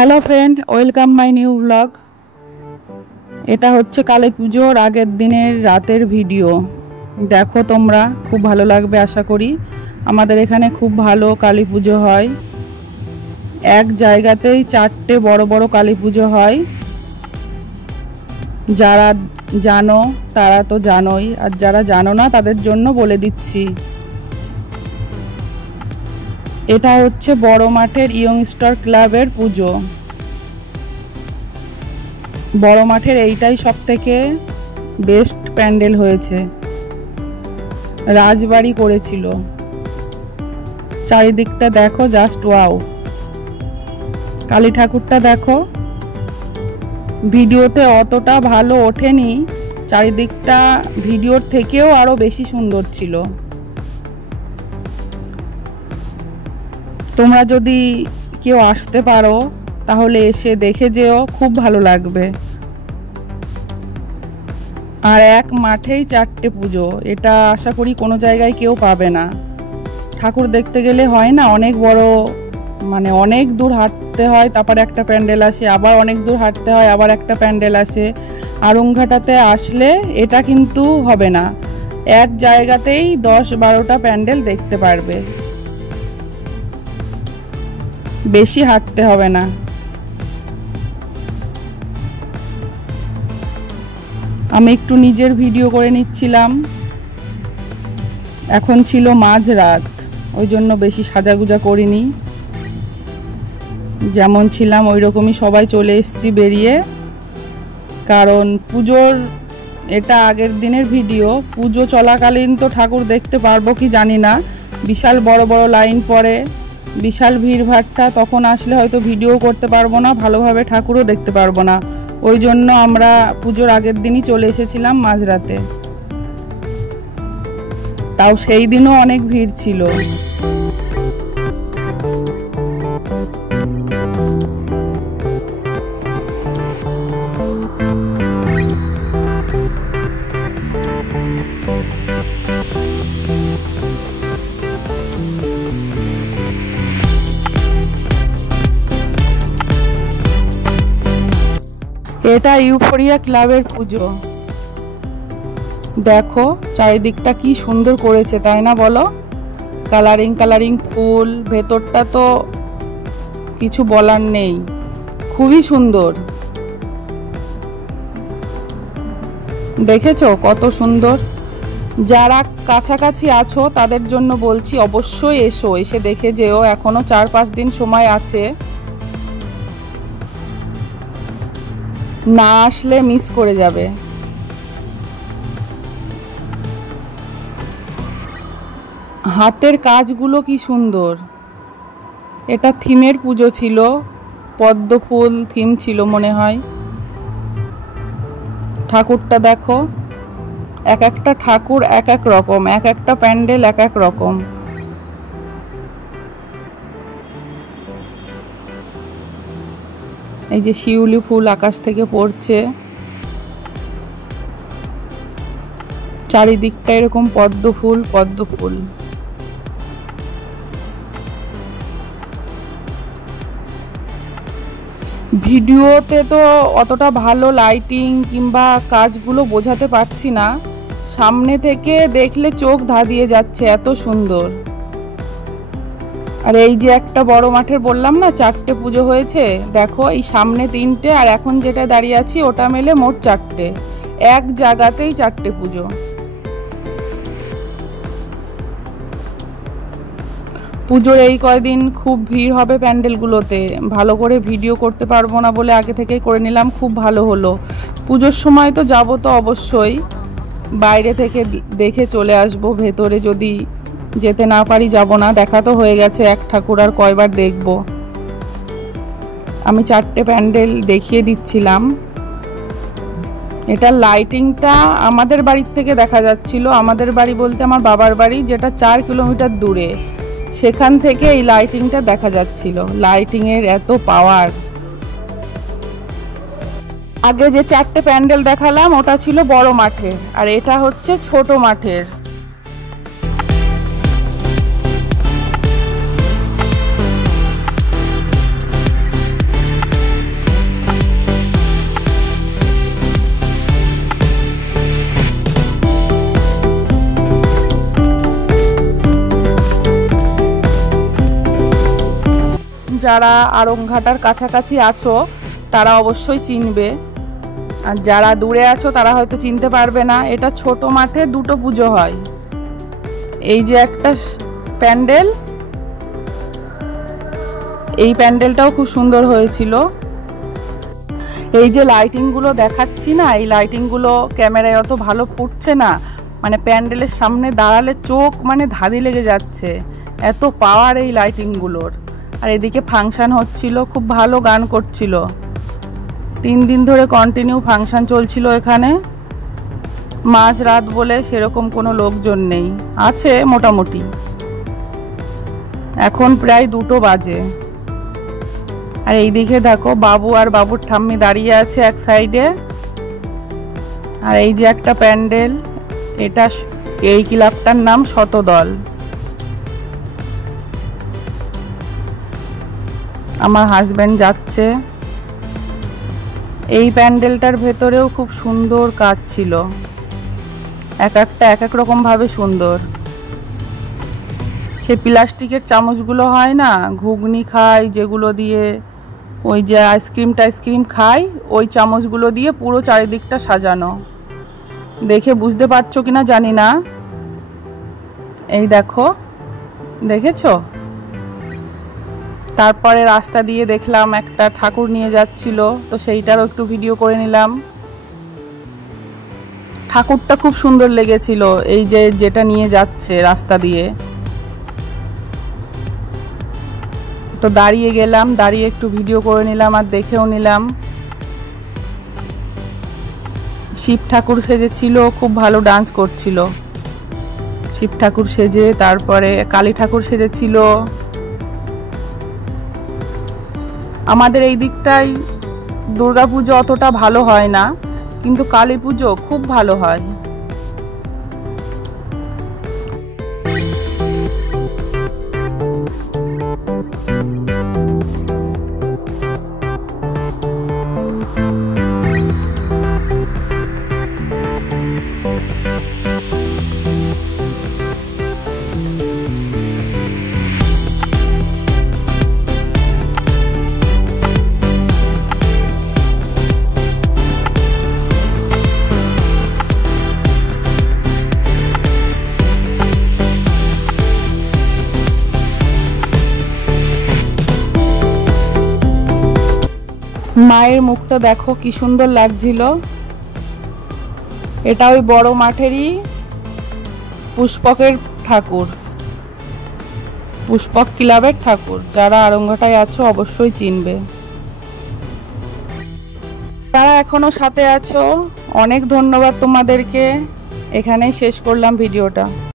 Hello friend, welcome my new blog. এটা হচ্ছে কালী পুজোর আগের দিনের রাতের ভিডিও। দেখো তোমরা, খুব ভালো লাগবে আশা করি। আমাদের এখানে খুব ভালো কালী পুজো হয়। এক জায়গাতেই 4টে বড় বড় কালী পুজো হয়। যারা জানো তারা তো জানোই, আর যারা জানো না তাদের জন্য বলে দিচ্ছি। এটা হচ্ছে বড় মাঠের ইয়ংস্টার ক্লাবের পুজো। বড় মাঠের এইটাই সবথেকে বেস্ট প্যান্ডেল হয়েছে। রাজবাড়ি করেছিল। চারিদিকটা দেখো, জাস্ট ওয়াও। কালী ঠাকুরটা দেখো, ভিডিওতে অতটা ভালো ওঠেনি, চারিদিকটা ভিডিওর থেকেও আরো বেশি সুন্দর ছিল। তোমরা যদি কেউ আসতে পারো তাহলে এসে দেখে যেও, খুব ভালো লাগবে। আর এক মাঠেই 4টে পুজো, এটা আশা করি কোনো জায়গায় কেউ পাবে না। ঠাকুর দেখতে গেলে হয় না, অনেক বড়, মানে অনেক দূর হাঁটতে হয়, তারপরে একটা প্যান্ডেল আসে, আবার অনেক দূর হাঁটতে হয়, আবার একটা প্যান্ডেল আসে। আরুংঘাটাতে আসলে এটা কিন্তু হবে না, এক জায়গাতেই 10-12টা প্যান্ডেল দেখতে পারবে, বেশি হাঁটতে হবে না। আমি একটু নিজের ভিডিও করে নিচ্ছিলাম। এখন ছিল মাঝরাত, ওই জন্য বেশি সাজাগুজা করিনি। যেমন ছিলাম ওই রকমই সবাই চলে এসেছি বেরিয়ে। কারণ পুজোর এটা আগের দিনের ভিডিও, পুজো চলাকালীন তো ঠাকুর দেখতে পারবো কি জানি না। বিশাল বড় বড় লাইন পড়ে, বিশাল ভিড়ভাট্টা, তখন আসলে হয়তো ভিডিও করতে পারবো না, ভালোভাবে ঠাকুরও দেখতে পারবো না। ওই জন্য আমরা পুজোর আগের দিনই চলে এসেছিলাম মাঝরাতে। তাও সেই দিনও অনেক ভিড় ছিল। এটা ইউফোরিয়া ক্লাবের পুজো। দেখো চারিদিকটা কি সুন্দর করেছে, তাই না বলো? কালারিং কালারিং ফুল, ভেতরটা তো কিছু বলার নেই, খুবই সুন্দর। দেখেছো কত সুন্দর? যারা কাছাকাছি আছো তাদের জন্য বলছি, অবশ্যই এসো, এসে দেখে যেও। এখনো 4-5 দিন সময় আছে, না আসলে মিস করে যাবে। হাতের কাজগুলো কি সুন্দর। এটা থিমের পুজো ছিল, পদ্ম ফুল থিম ছিল মনে হয়। ঠাকুরটা দেখো, এক একটা ঠাকুর এক এক রকম, এক একটা প্যান্ডেল এক এক রকম। এই যে শিউলি ফুল আকাশ থেকে পড়ছে, চারিদিকটা এরকম পদ্ম ফুল পদ্ম ফুল। ভিডিওতে তো অতটা ভালো লাইটিং কিংবা কাজগুলো বোঝাতে পারছি না, সামনে থেকে দেখলে চোখ ধাঁধিয়ে যাচ্ছে, এত সুন্দর। আর এই যে একটা বড় মাঠের বললাম না 4টে পুজো হয়েছে, দেখো এই সামনে 3টে, আর এখন যেটা দাঁড়িয়ে আছি ওটা মিলে মোট 4টে, এক জায়গাতেই 4টে পুজো। পুজোর এই কয়দিন খুব ভিড় হবে প্যান্ডেলগুলোতে, ভালো করে ভিডিও করতে পারবো না বলে আগে থেকেই করে নিলাম। খুব ভালো হলো, পুজোর সময় তো যাবো তো অবশ্যই, বাইরে থেকে দেখে চলে আসবো, ভেতরে যদি যেতে না পারি যাব না। দেখা তো হয়ে গেছে এক ঠাকুর, আর কয়বার দেখবো। আমি 4টে প্যান্ডেল দেখিয়ে দিচ্ছিলাম। এটা লাইটিংটা আমাদের বাড়ির থেকে দেখা যাচ্ছিল, আমাদের বাড়ি বলতে আমার বাবার বাড়ি, যেটা 4 কিলোমিটার দূরে, সেখান থেকে এই লাইটিংটা দেখা যাচ্ছিল। লাইটিং এর এত পাওয়ার। আগে যে 4টে প্যান্ডেল দেখালাম ওটা ছিল বড় মাঠের, আর এটা হচ্ছে ছোট মাঠের। যারা আড়ংঘাটার কাছাকাছি আছো তারা অবশ্যই চিনবে, আর যারা দূরে আছো তারা হয়তো চিনতে পারবে না। এটা ছোট মাঠে দুটো পুজো হয়। এই যে একটা প্যান্ডেল, এই প্যান্ডেলটাও খুব সুন্দর হয়েছিল। এই যে লাইটিংগুলো দেখাচ্ছি না, এই লাইটিংগুলো ক্যামেরায় অত ভালো ফুটছে না, মানে প্যান্ডেলের সামনে দাঁড়ালে চোখ মানে ধাঁধি লেগে যাচ্ছে, এত পাওয়ার এই লাইটিংগুলোর। আর এদিকে ফাংশন হচ্ছিল, খুব ভালো গান করছিল। 3 দিন ধরে কন্টিনিউ ফাংশন চলছিল এখানে। মাঝ রাত বলে সেরকম কোনো লোকজন নেই, আছে মোটামুটি। এখন প্রায় 2টো বাজে। আর এইদিকে দেখো বাবু আর বাবুর ঠাম্মি দাঁড়িয়ে আছে এক সাইডে। আর এই যে একটা প্যান্ডেল, এটা এই ক্লাবটার নাম শতদল। আমার হাজবেন্ড যাচ্ছে। এই প্যান্ডেলটার ভেতরেও খুব সুন্দর কাজ ছিল, এক একটা এক এক রকম ভাবে সুন্দর। সে প্লাস্টিকের চামচগুলো হয় না, ঘুগনি খাই যেগুলো দিয়ে, ওই যে আইসক্রিম খাই, ওই চামচগুলো দিয়ে পুরো চারিদিকটা সাজানো। দেখে বুঝতে পারছো কিনা জানি না। এই দেখো, দেখেছো? তারপরে রাস্তা দিয়ে দেখলাম একটা ঠাকুর নিয়ে যাচ্ছিল, তো সেইটারও একটু ভিডিও করে নিলাম। ঠাকুরটা খুব সুন্দর লেগেছিল, এই যে যেটা নিয়ে যাচ্ছে রাস্তা দিয়ে। তো দাঁড়িয়ে গেলাম, দাঁড়িয়ে একটু ভিডিও করে নিলাম আর দেখেও নিলাম। শিব ঠাকুর সেজেছিল, খুব ভালো ডান্স করছিল শিব ঠাকুর সেজে। তারপরে কালী ঠাকুর সেজেছিল। আমাদের এই দিকটায় দুর্গাপুজো অতটা ভালো হয় না, কিন্তু কালী পুজো খুব ভালো হয়। মায়ের মুখটা দেখো কি সুন্দর লাগছিল। এটা ওই বড় মাঠেরই পুষ্পকের ঠাকুর, পুষ্পক ক্লাবের ঠাকুর। যারা আড়ংঘাটায় আছো অবশ্যই চিনবে। যারা এখনো সাথে আছো অনেক ধন্যবাদ তোমাদেরকে। এখানেই শেষ করলাম ভিডিওটা।